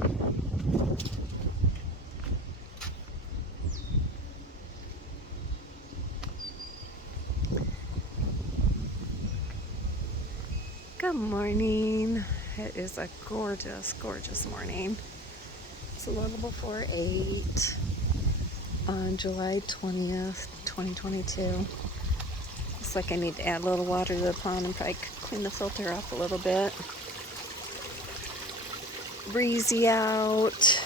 Good morning. It is a gorgeous, gorgeous morning. It's a little before 8 on July 20th, 2022. Looks like I need to add a little water to the pond and probably clean the filter up a little bit. Breezy out.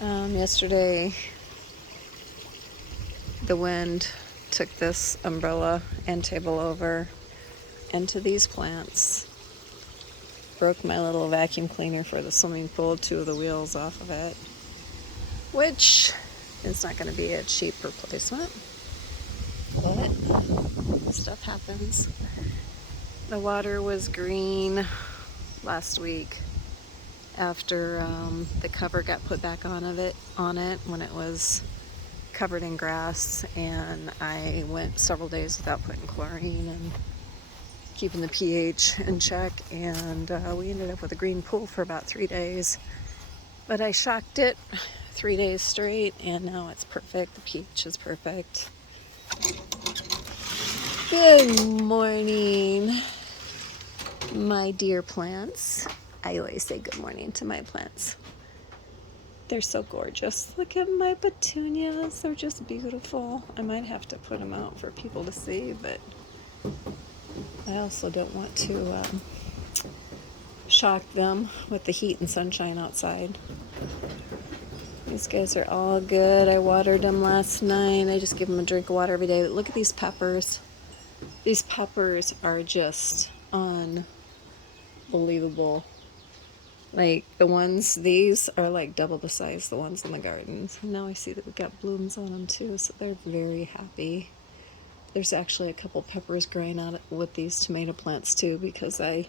Yesterday, the wind took this umbrella and table over into these plants. Broke my little vacuum cleaner for the swimming pool, 2 of the wheels off of it, which is not going to be a cheap replacement, but stuff happens. The water was green last week after the cover got put back on it when it was covered in grass, and I went several days without putting chlorine and keeping the pH in check, and we ended up with a green pool for about 3 days, but I shocked it 3 days straight, and now it's perfect. The pH is perfect. Good morning, my dear plants. I always say good morning to my plants. They're so gorgeous. Look at my petunias. They're just beautiful. I might have to put them out for people to see, but I also don't want to shock them with the heat and sunshine outside. These guys are all good. I watered them last night. I just give them a drink of water every day. Look at these peppers. These peppers are just unbelievable. Like these are like double the size, the ones in the garden. Now I see that we've got blooms on them too, so they're very happy. There's actually a couple peppers growing out with these tomato plants too, because out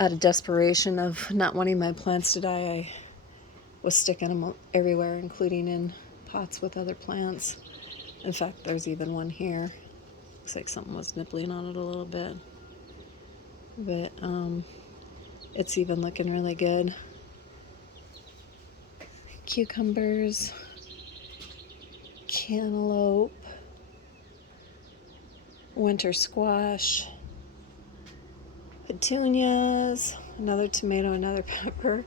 of desperation of not wanting my plants to die, I was sticking them everywhere, including in pots with other plants. In fact, there's even one here. Looks like something was nibbling on it a little bit. But it's even looking really good. Cucumbers, cantaloupe, winter squash, petunias, another tomato, another pepper,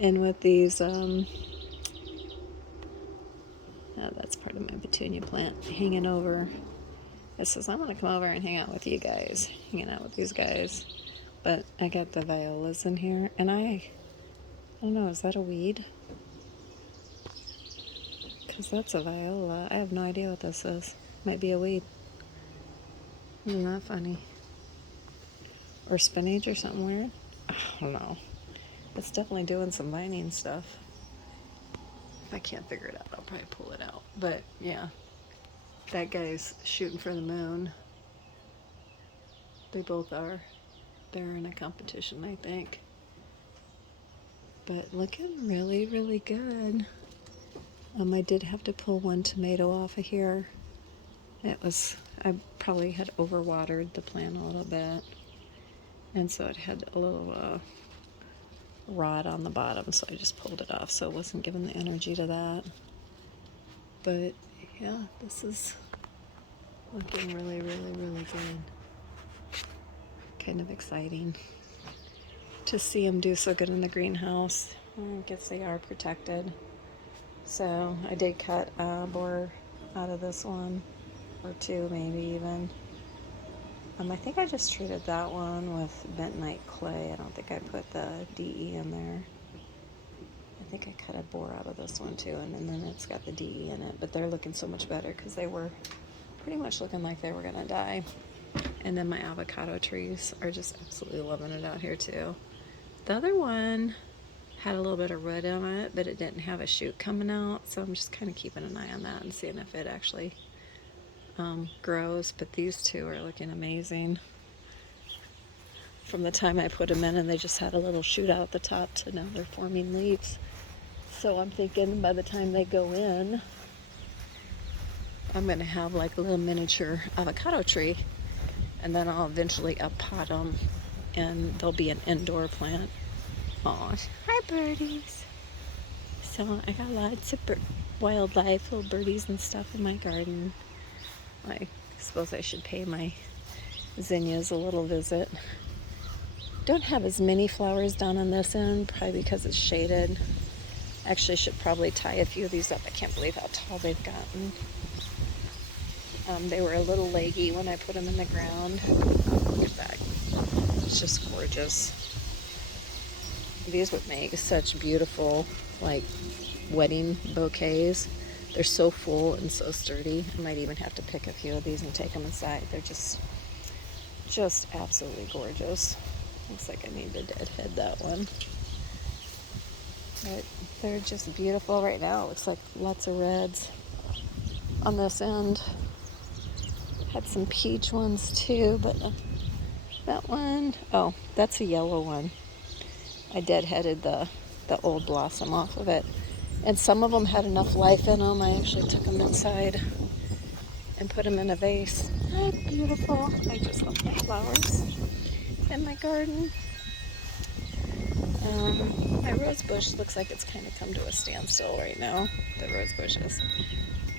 and with these, that's part of my petunia plant hanging over. It says, I'm going to come over and hang out with you guys, hanging out with these guys. But I got the violas in here, and I don't know, is that a weed? Because that's a viola. I have no idea what this is. Might be a weed. Isn't that funny? Or spinach or something weird? I don't know. It's definitely doing some vining stuff. If I can't figure it out, I'll probably pull it out. But yeah, that guy's shooting for the moon. They both are. They're in a competition, I think. But looking really, really good. I did have to pull one tomato off of here. I probably had overwatered the plant a little bit. And so it had a little rod on the bottom, so I just pulled it off, so it wasn't giving the energy to that. But yeah, this is looking really, really, really good. Kind of exciting to see them do so good in the greenhouse. I guess they are protected. So I did cut a borer out of this one, or 2 maybe even. I think I just treated that one with bentonite clay. I don't think I put the DE in there. I think I cut a borer out of this one too, and then it's got the DE in it. But they're looking so much better because they were pretty much looking like they were gonna die. And then my avocado trees are just absolutely loving it out here too. The other one had a little bit of root on it, but it didn't have a shoot coming out, so I'm just kind of keeping an eye on that and seeing if it actually grows. But these 2 are looking amazing. From the time I put them in and they just had a little shoot out at the top to now they're forming leaves. So I'm thinking by the time they go in, I'm going to have like a little miniature avocado tree, and then I'll eventually up pot them, and they'll be an indoor plant. Oh, hi birdies. So I got lots of wildlife, little birdies and stuff in my garden. I suppose I should pay my zinnias a little visit. Don't have as many flowers down on this end, probably because it's shaded. Actually, should probably tie a few of these up. I can't believe how tall they've gotten. They were a little leggy when I put them in the ground. Oh, look at that. It's just gorgeous. These would make such beautiful, like, wedding bouquets. They're so full and so sturdy. I might even have to pick a few of these and take them inside. They're just absolutely gorgeous. Looks like I need to deadhead that one. But they're just beautiful right now. It looks like lots of reds on this end. Had some peach ones too, but that one, oh, that's a yellow one. I deadheaded the old blossom off of it. And some of them had enough life in them. I actually took them inside and put them in a vase. Hi, beautiful. I just love my flowers in my garden. My rose bush looks like it's kind of come to a standstill right now, the rose bushes.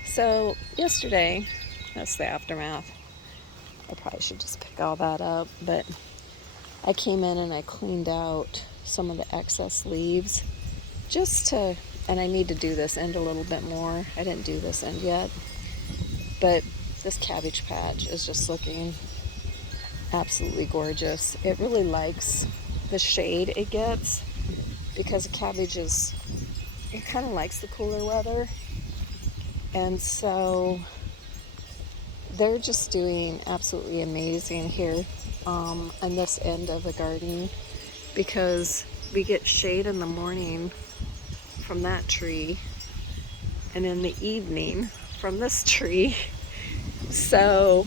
So yesterday, that's the aftermath. I probably should just pick all that up, but I came in and I cleaned out some of the excess leaves and I need to do this end a little bit more. I didn't do this end yet, but this cabbage patch is just looking absolutely gorgeous. It really likes the shade it gets because it kind of likes the cooler weather. And so they're just doing absolutely amazing here on this end of the garden because we get shade in the morning from that tree and in the evening from this tree. So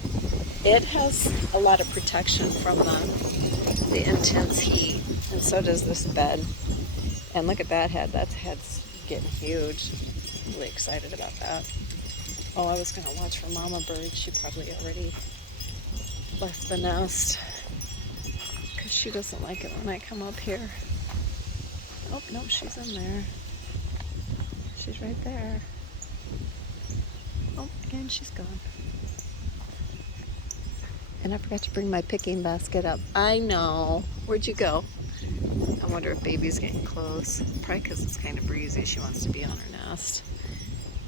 it has a lot of protection from the intense heat, and so does this bed. And look at that head. That head's getting huge. Really excited about that. Oh, I was going to watch for mama bird. She probably already left the nest because she doesn't like it when I come up here. Oh, no, she's in there. She's right there. Oh, and she's gone. And I forgot to bring my picking basket up. I know. Where'd you go? I wonder if baby's getting close. Probably because it's kind of breezy. She wants to be on her nest.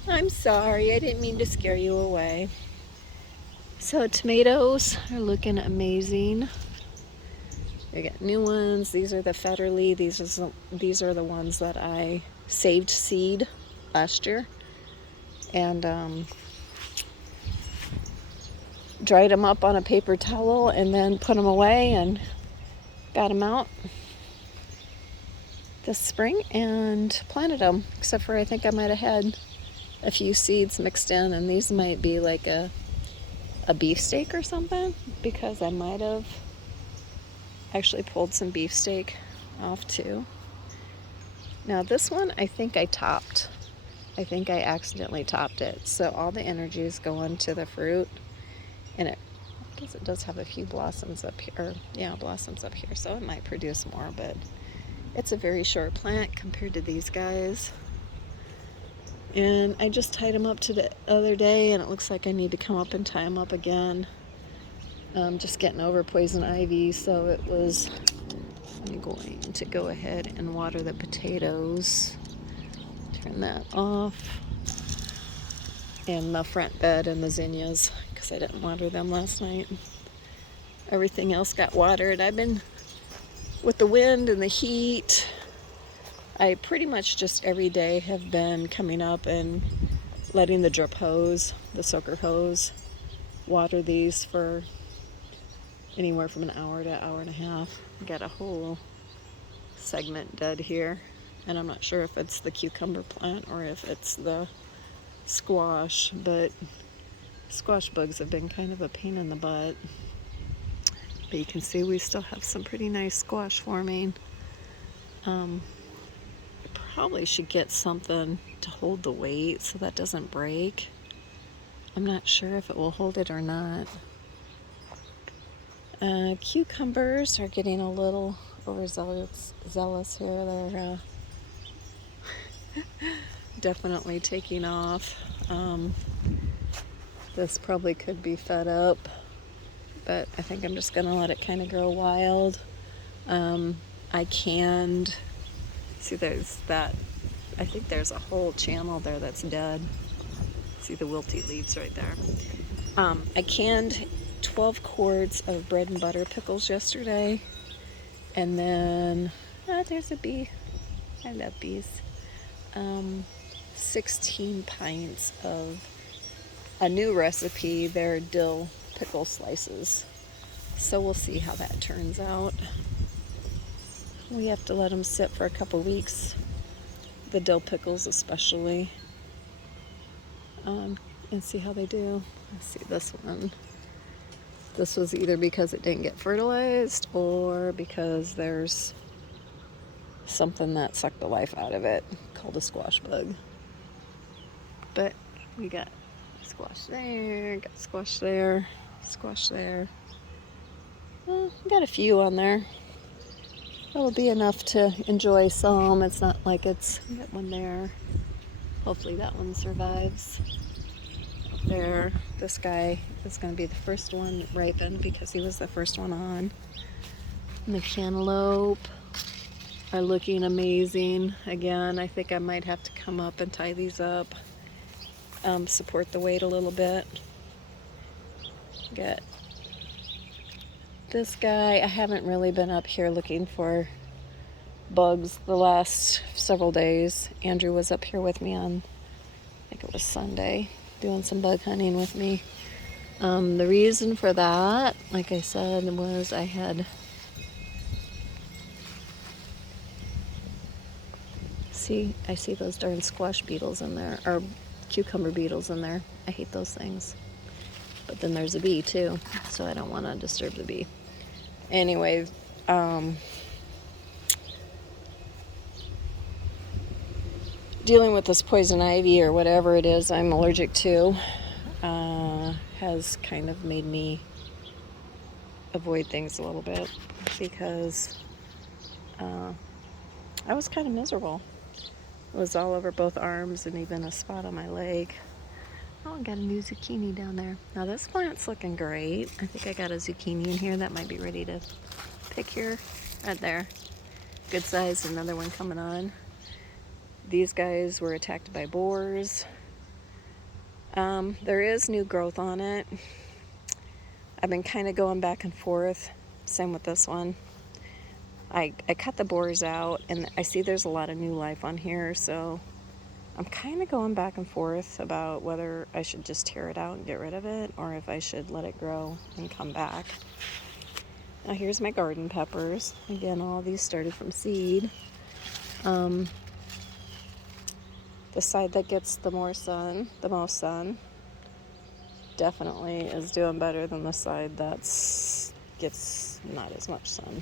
I'm sorry. I didn't mean to scare you away. So tomatoes are looking amazing. We got new ones. These are the Federly. These are the ones that I saved seed last year. And dried them up on a paper towel and then put them away and got them out this spring and planted them, except for I think I might have had a few seeds mixed in, and these might be like a beefsteak or something, because I might have actually pulled some beefsteak off too. Now this one I think I topped. I think I accidentally topped it, so all the energy is going to the fruit, and I guess it does have a few blossoms up here. Yeah, blossoms up here, so it might produce more, but it's a very short plant compared to these guys. And I just tied them up to the other day, and it looks like I need to come up and tie them up again. Just getting over poison ivy, so I'm going to go ahead and water the potatoes. Turn that off. And the front bed and the zinnias, because I didn't water them last night. Everything else got watered. I've been, with the wind and the heat, I pretty much just every day have been coming up and letting the drip hose, the soaker hose, water these for anywhere from an hour to an hour and a half. Got a whole segment dead here, and I'm not sure if it's the cucumber plant or if it's the squash, but squash bugs have been kind of a pain in the butt. But you can see we still have some pretty nice squash forming. I probably should get something to hold the weight so that doesn't break. I'm not sure if it will hold it or not. Cucumbers are getting a little overzealous here. They're definitely taking off. This probably could be fed up, but I think I'm just gonna let it kind of grow wild. I canned, see there's that, I think there's a whole channel there that's dead. See the wilty leaves right there. I canned 12 quarts of bread and butter pickles yesterday, and then, there's a bee, I love bees. 16 pints of a new recipe, they're dill pickle slices. So we'll see how that turns out. We have to let them sit for a couple weeks, the dill pickles especially, and see how they do. Let's see this one. This was either because it didn't get fertilized or because there's something that sucked the life out of it called a squash bug. But we got squash there, got squash there, squash there. We got a few on there. That'll be enough to enjoy some. It's not like it's, we got one there. Hopefully that one survives. There, this guy is going to be the first one ripened because he was the first one on. And the cantaloupe are looking amazing. Again, I think I might have to come up and tie these up. Support the weight a little bit. Got this guy. I haven't really been up here looking for bugs the last several days. Andrew was up here with me on, I think it was Sunday, doing some bug hunting with me. The reason for that, like I said, was I see those darn squash beetles in there, or cucumber beetles in there. I hate those things. But then there's a bee too, so I don't want to disturb the bee. Anyway, dealing with this poison ivy or whatever it is I'm allergic to has kind of made me avoid things a little bit because I was kind of miserable. It was all over both arms and even a spot on my leg. Oh, I got a new zucchini down there. Now this plant's looking great. I think I got a zucchini in here that might be ready to pick here. Right there. Good size, another one coming on. These guys were attacked by boars. There is new growth on it. I've been kind of going back and forth. Same with this one. I cut the boars out and I see there's a lot of new life on here, so I'm kind of going back and forth about whether I should just tear it out and get rid of it or if I should let it grow and come back. Now here's my garden peppers. Again, all these started from seed. The side that gets the most sun, definitely is doing better than the side that gets not as much sun.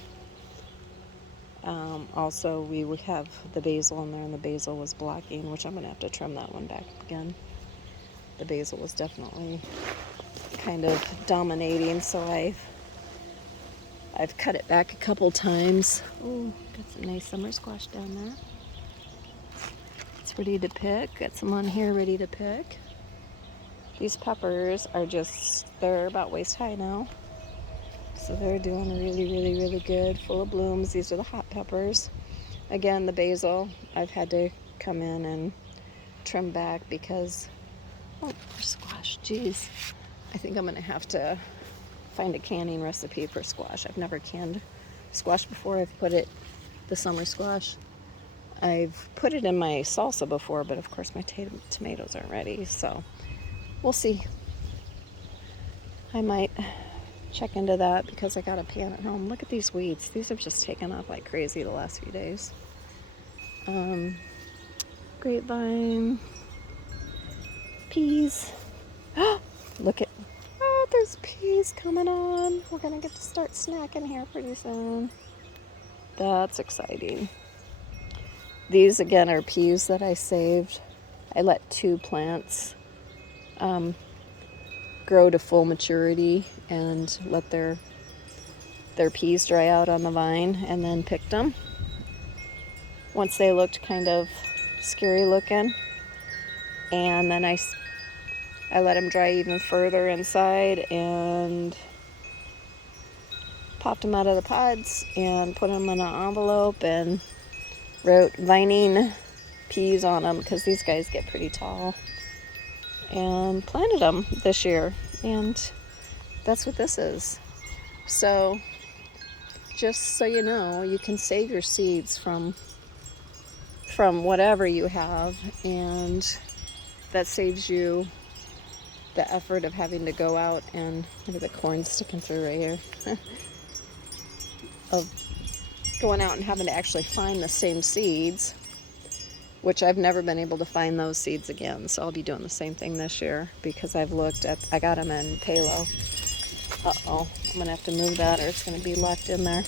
Also, we would have the basil in there, and the basil was blocking, which I'm going to have to trim that one back again. The basil was definitely kind of dominating, so I've cut it back a couple times. Oh, got some nice summer squash down there. It's ready to pick. Got some on here ready to pick. These peppers are they're about waist high now. So they're doing really, really, really good, full of blooms. These are the hot peppers. Again, the basil, I've had to come in and trim back because, oh, squash, geez. I think I'm gonna have to find a canning recipe for squash. I've never canned squash before. I've put it, the summer squash, I've put it in my salsa before, but of course my tomatoes aren't ready, so we'll see. I might check into that because I got a pan at home. Look at these weeds. These have just taken off like crazy the last few days. Grapevine, peas. Look at, oh, there's peas coming on. We're gonna get to start snacking here pretty soon. That's exciting. These again are peas that I saved. I let 2 plants grow to full maturity and let their their peas dry out on the vine and then picked them. Once they looked kind of scary looking, and then I let them dry even further inside and popped them out of the pods and put them in an envelope and wrote vining peas on them because these guys get pretty tall, and planted them this year. And that's what this is. So just so you know, you can save your seeds from whatever you have, and that saves you the effort of having to go out and look at the corn sticking through right here of going out and having to actually find the same seeds, which I've never been able to find those seeds again. So I'll be doing the same thing this year because I got them in Palo. Uh-oh, I'm gonna have to move that or it's gonna be locked in there.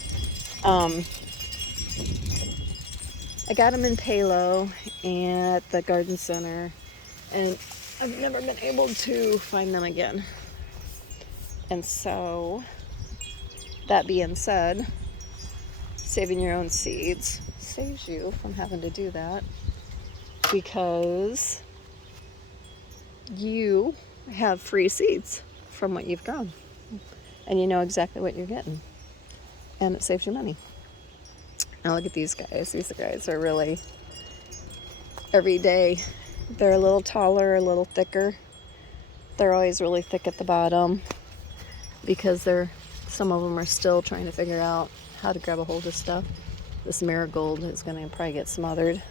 I got them in Palo at the garden center, and I've never been able to find them again. And so, that being said, saving your own seeds saves you from having to do that, because you have free seeds from what you've grown, and you know exactly what you're getting, and it saves you money. Now look at these guys. These guys are really, every day, they're a little taller, a little thicker. They're always really thick at the bottom because some of them are still trying to figure out how to grab a hold of stuff. This marigold is going to probably get smothered.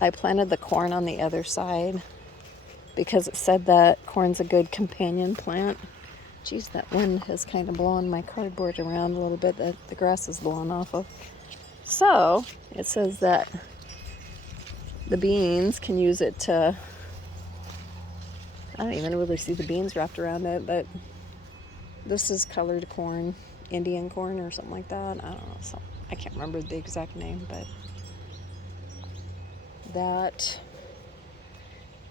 I planted the corn on the other side because it said that corn's a good companion plant. Geez, that wind has kind of blown my cardboard around a little bit that the grass is blowing off of. So it says that the beans can use it to, I don't even really see the beans wrapped around it, but this is colored corn, Indian corn or something like that. I don't know. So I can't remember the exact name, but that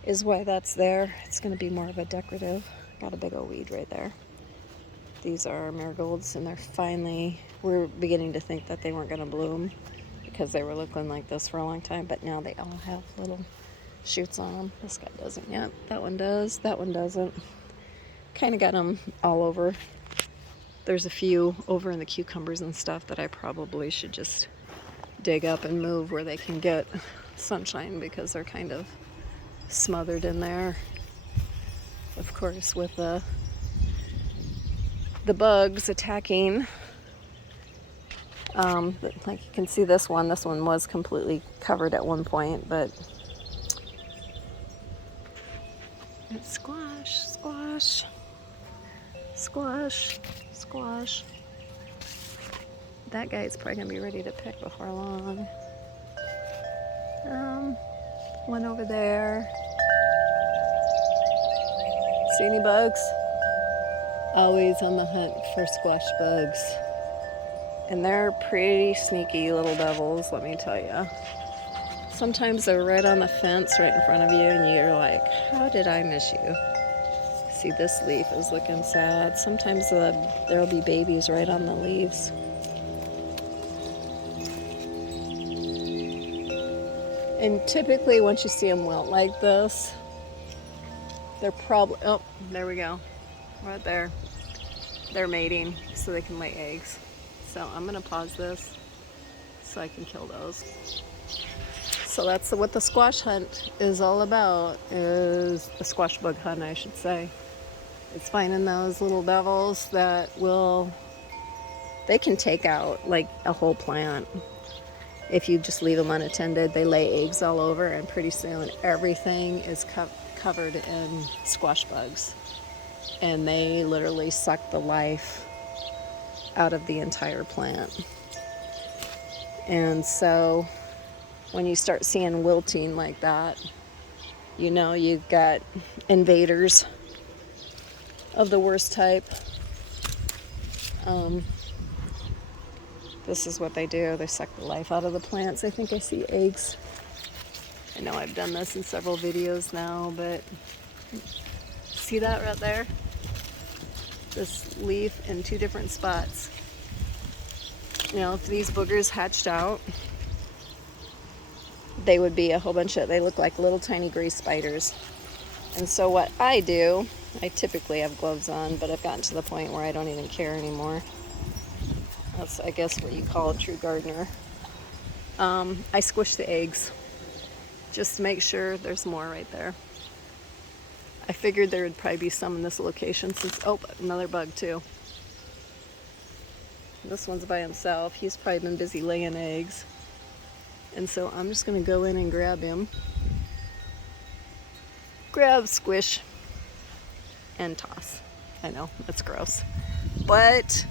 is why that's there. It's going to be more of a decorative. Got a big old weed right there. These are marigolds, and we're beginning to think that they weren't going to bloom because they were looking like this for a long time, but now they all have little shoots on them. This guy doesn't yet. That one does. That one doesn't. Kind of got them all over. There's a few over in the cucumbers and stuff that I probably should just dig up and move where they can get sunshine because they're kind of smothered in there. Of course, with the bugs attacking. Like you can see this one was completely covered at one point, but it's squash, squash, squash, squash. That guy's probably gonna be ready to pick before long. One over there. See any bugs? Always on the hunt for squash bugs. And they're pretty sneaky little devils, let me tell you. Sometimes they're right on the fence right in front of you and you're like, how did I miss you? See, this leaf is looking sad. Sometimes there'll be babies right on the leaves. And typically once you see them wilt like this, they're probably, oh, there we go. Right there. They're mating so they can lay eggs. So I'm going to pause this so I can kill those. So that's what the squash hunt is all about, is the squash bug hunt, I should say. It's finding those little devils that they can take out like a whole plant. If you just leave them unattended, they lay eggs all over, and pretty soon everything is covered in squash bugs. And they literally suck the life out of the entire plant. And so when you start seeing wilting like that, you know you've got invaders of the worst type. This is what they do. They suck the life out of the plants. I think I see eggs. I know I've done this in several videos now, but see that right there? This leaf in two different spots. You know, if these boogers hatched out, they would be a whole bunch of, they look like little tiny gray spiders. And so what I do, I typically have gloves on, but I've gotten to the point where I don't even care anymore. That's, I guess, what you call a true gardener. I squish the eggs just to make sure there's more right there. I figured there would probably be some in this location since, oh, another bug too. This one's by himself. He's probably been busy laying eggs. And so I'm just gonna go in and grab him. Grab, squish, and toss. I know, that's gross. But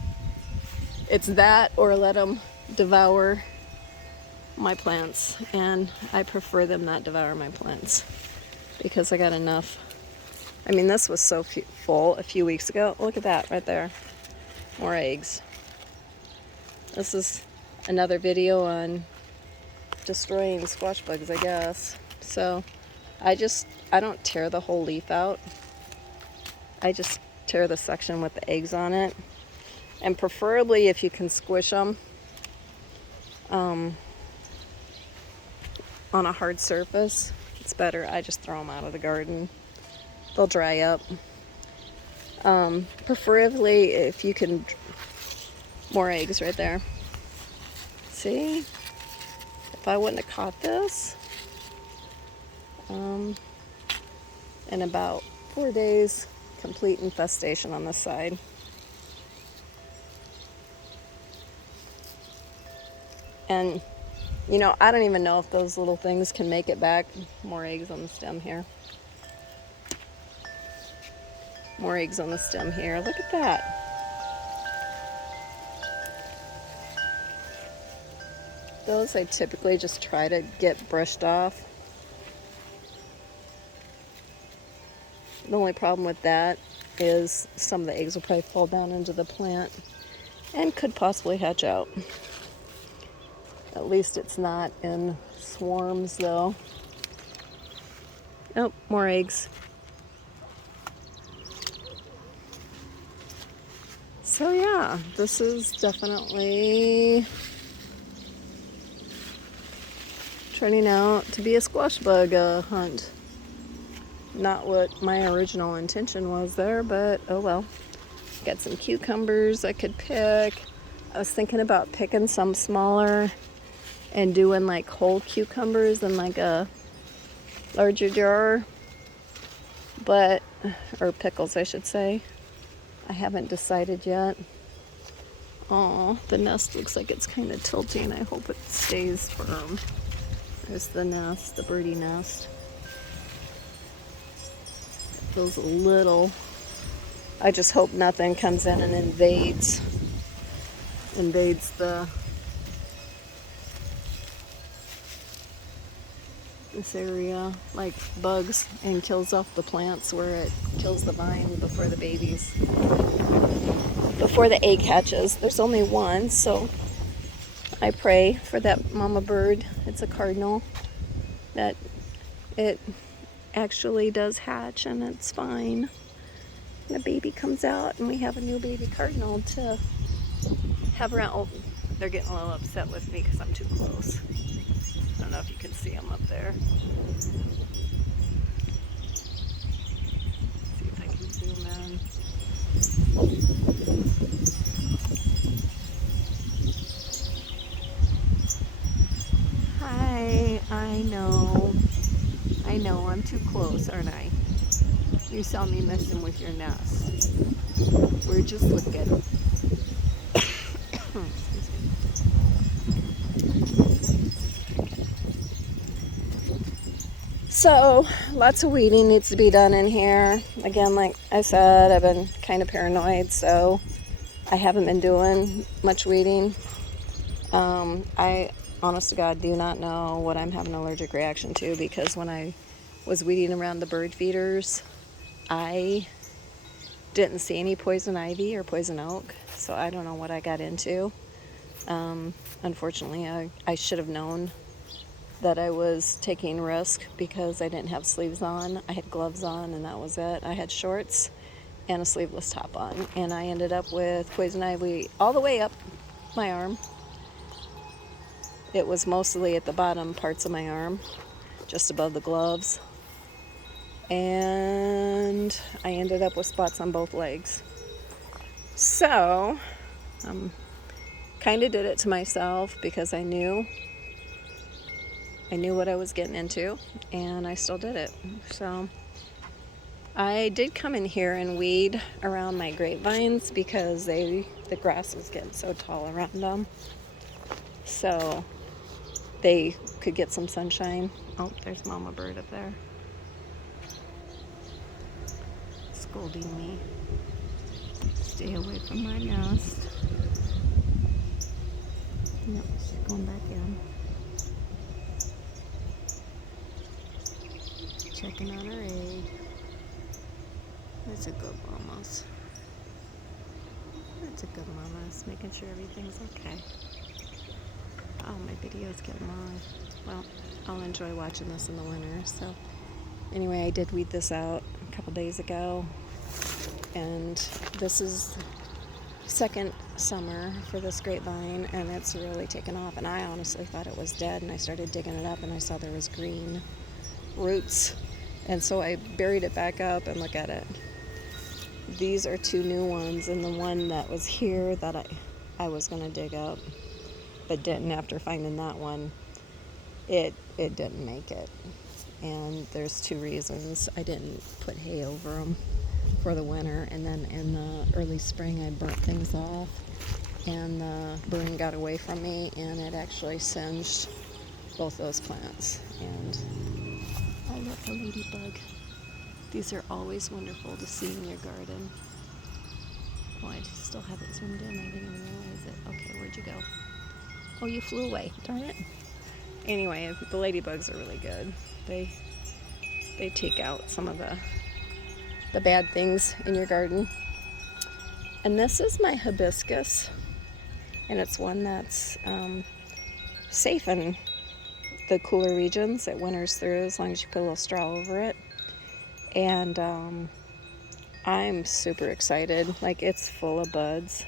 it's that or let them devour my plants. And I prefer them not devour my plants because I got enough. I mean, this was so full a few weeks ago. Look at that right there. More eggs. This is another video on destroying squash bugs, I guess. So I don't tear the whole leaf out. I just tear the section with the eggs on it. And preferably if you can squish them on a hard surface, it's better. I just throw them out of the garden. They'll dry up. Preferably if you can, more eggs right there. See? If I wouldn't have caught this, in about 4 days, complete infestation on this side. And, you know, I don't even know if those little things can make it back. More eggs on the stem here. More eggs on the stem here. Look at that. Those I typically just try to get brushed off. The only problem with that is some of the eggs will probably fall down into the plant and could possibly hatch out. At least it's not in swarms though. Oh, more eggs. So yeah, this is definitely turning out to be a squash bug hunt. Not what my original intention was there, but oh well. Got some cucumbers I could pick. I was thinking about picking some smaller and doing like whole cucumbers in like a larger jar, but, or pickles I should say. I haven't decided yet. Oh, the nest looks like it's kind of tilting. I hope it stays firm. There's the nest, the birdie nest. It feels a little. I just hope nothing comes in and invades this area, like bugs, and kills off the plants where it kills the vine before the babies, before the egg hatches. There's only one, so I pray for that mama bird. It's a cardinal, that it actually does hatch and it's fine. And the baby comes out and we have a new baby cardinal to have around. Oh, they're getting a little upset with me because I'm too close. I don't know if you can see them up there. See if I can zoom in. Hi, I know, I'm too close, aren't I? You saw me messing with your nest. We're just looking. So, lots of weeding needs to be done in here. Again, like I said, I've been kind of paranoid, so I haven't been doing much weeding. I, honest to God, do not know what I'm having an allergic reaction to, because when I was weeding around the bird feeders, I didn't see any poison ivy or poison oak, so I don't know what I got into. Unfortunately, I should have known that I was taking risk because I didn't have sleeves on. I had gloves on and that was it. I had shorts and a sleeveless top on, and I ended up with poison ivy all the way up my arm. It was mostly at the bottom parts of my arm, just above the gloves. And I ended up with spots on both legs. So, kind of did it to myself because I knew what I was getting into, and I still did it. So I did come in here and weed around my grapevines because the grass was getting so tall around them. So they could get some sunshine. Oh, there's Mama Bird up there. Scolding me. Stay away from my nest. Yep, she's going back in. Checking on her egg. That's a good mama's. That's a good mama's. Making sure everything's okay. Oh, my video's getting long. Well, I'll enjoy watching this in the winter. So anyway, I did weed this out a couple days ago. And this is second summer for this grapevine, and it's really taken off. And I honestly thought it was dead, and I started digging it up, and I saw there was green roots. And so I buried it back up, and look at it. These are two new ones, and the one that was here that I was going to dig up, but didn't after finding that one, it didn't make it. And there's two reasons. I didn't put hay over them for the winter, and then in the early spring I burnt things off, and the burn got away from me, and it actually singed both those plants. And I love the ladybug. These are always wonderful to see in your garden. Oh, I still haven't zoomed in. I didn't even realize it. Okay, where'd you go? Oh, you flew away. Darn it. Anyway, the ladybugs are really good. They take out some of the bad things in your garden. And this is my hibiscus, and it's one that's safe in the cooler regions. It winters through as long as you put a little straw over it. And I'm super excited. Like, it's full of buds,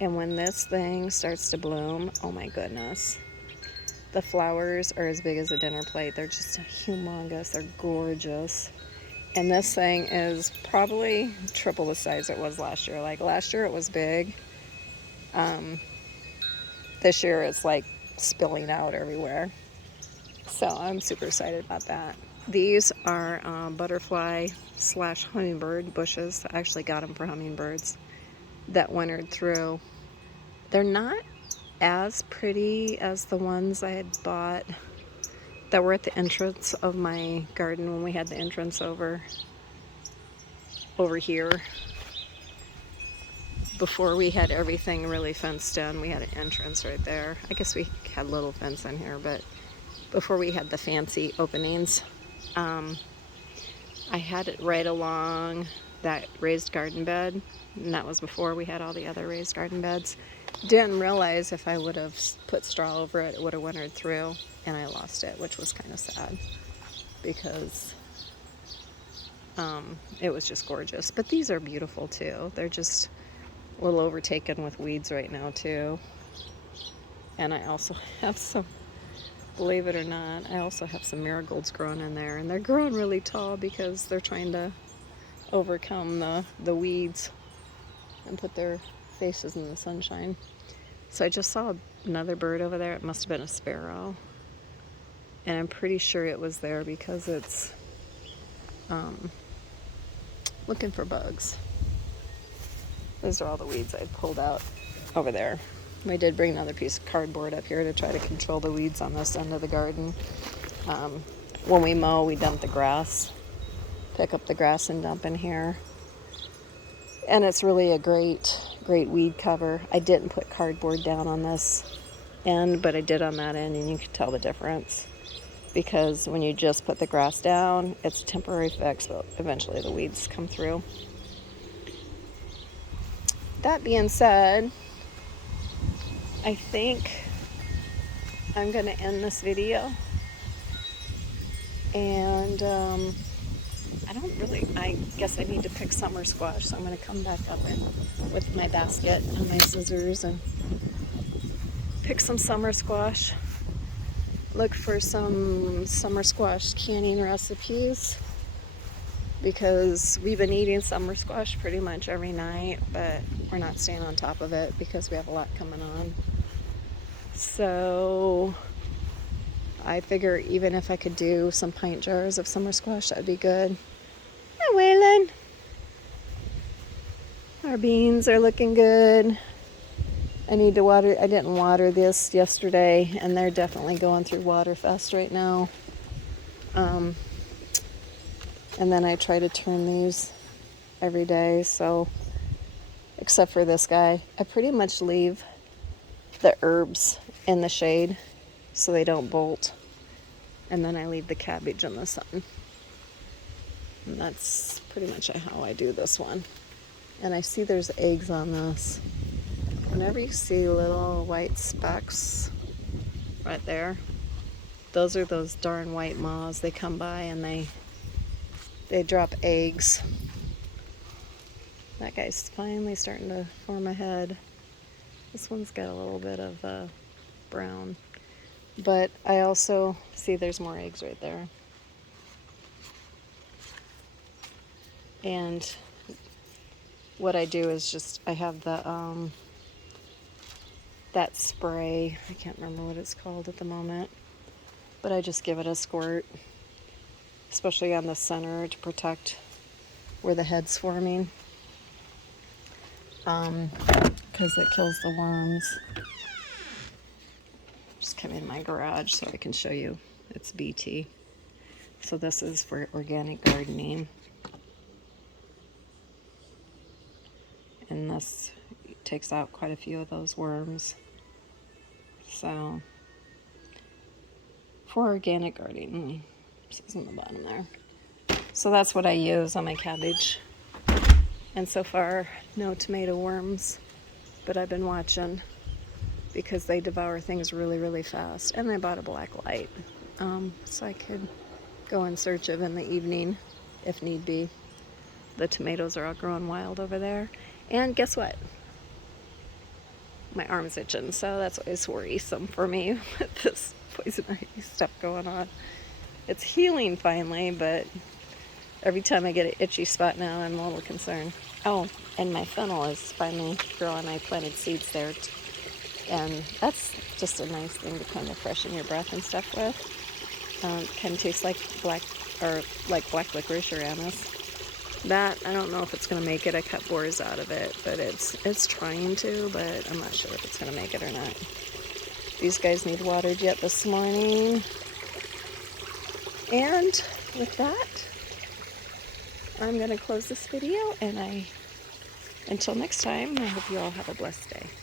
and when this thing starts to bloom, oh my goodness, the flowers are as big as a dinner plate. They're just humongous. They're gorgeous. And this thing is probably triple the size it was last year. Like, last year it was big. This year it's like spilling out everywhere. So I'm super excited about that. These are butterfly / hummingbird bushes. I actually got them for hummingbirds that wintered through. They're not as pretty as the ones I had bought that were at the entrance of my garden when we had the entrance over here. Before we had everything really fenced in, we had an entrance right there. I guess we had a little fence in here, but before we had the fancy openings, I had it right along that raised garden bed, and that was before we had all the other raised garden beds. Didn't realize if I would have put straw over it, it would have wintered through, and I lost it, which was kind of sad because it was just gorgeous. But these are beautiful too. They're just a little overtaken with weeds right now too. And I also have some, believe it or not, I also have some marigolds growing in there, and they're growing really tall because they're trying to overcome the weeds and put their faces in the sunshine. So I just saw another bird over there. It must have been a sparrow, and I'm pretty sure it was there because it's looking for bugs. Those are all the weeds I pulled out over there. We did bring another piece of cardboard up here to try to control the weeds on this end of the garden. When we mow, we dump the grass, pick up the grass and dump in here. And it's really a great weed cover. I didn't put cardboard down on this end, but I did on that end, and you can tell the difference. Because when you just put the grass down, it's a temporary fix, but eventually the weeds come through. That being said, I think I'm going to end this video. And I guess I need to pick summer squash, so I'm going to come back up with my basket and my scissors and pick some summer squash. Look for some summer squash canning recipes, because we've been eating summer squash pretty much every night, but we're not staying on top of it because we have a lot coming on. So I figure even if I could do some pint jars of summer squash, that'd be good. Hi, Waylon. Our beans are looking good. I need to water. I didn't water this yesterday, and they're definitely going through water fest right now. And then I try to turn these every day, so except for this guy, I pretty much leave the herbs in the shade so they don't bolt, and then I leave the cabbage in the sun. And that's pretty much how I do this one. And I see there's eggs on this. Whenever you see little white specks right there, those are those darn white moths. They come by and they drop eggs. That guy's finally starting to form a head. This one's got a little bit of brown. But I also see there's more eggs right there. And what I do is just, I have the that spray. I can't remember what it's called at the moment. But I just give it a squirt, especially on the center, to protect where the head's forming, because it kills the worms. Just come in my garage so I can show you. It's BT. So this is for organic gardening. And this takes out quite a few of those worms. So for organic gardening, this is on the bottom there. So that's what I use on my cabbage. And so far, no tomato worms, but I've been watching because they devour things really, really fast. And I bought a black light, so I could go in search of in the evening if need be. The tomatoes are all growing wild over there. And guess what? My arm's itching, so that's always worrisome for me with this poison ivy stuff going on. It's healing finally, but every time I get an itchy spot now, I'm a little concerned. Oh, and my fennel is finally growing. I planted seeds there, and that's just a nice thing to kind of freshen your breath and stuff with. Kind of tastes like black licorice or anise. That, I don't know if it's going to make it. I cut bores out of it, but it's trying to, but I'm not sure if it's going to make it or not. These guys need watered yet this morning. And with that, I'm going to close this video, and until next time, I hope you all have a blessed day.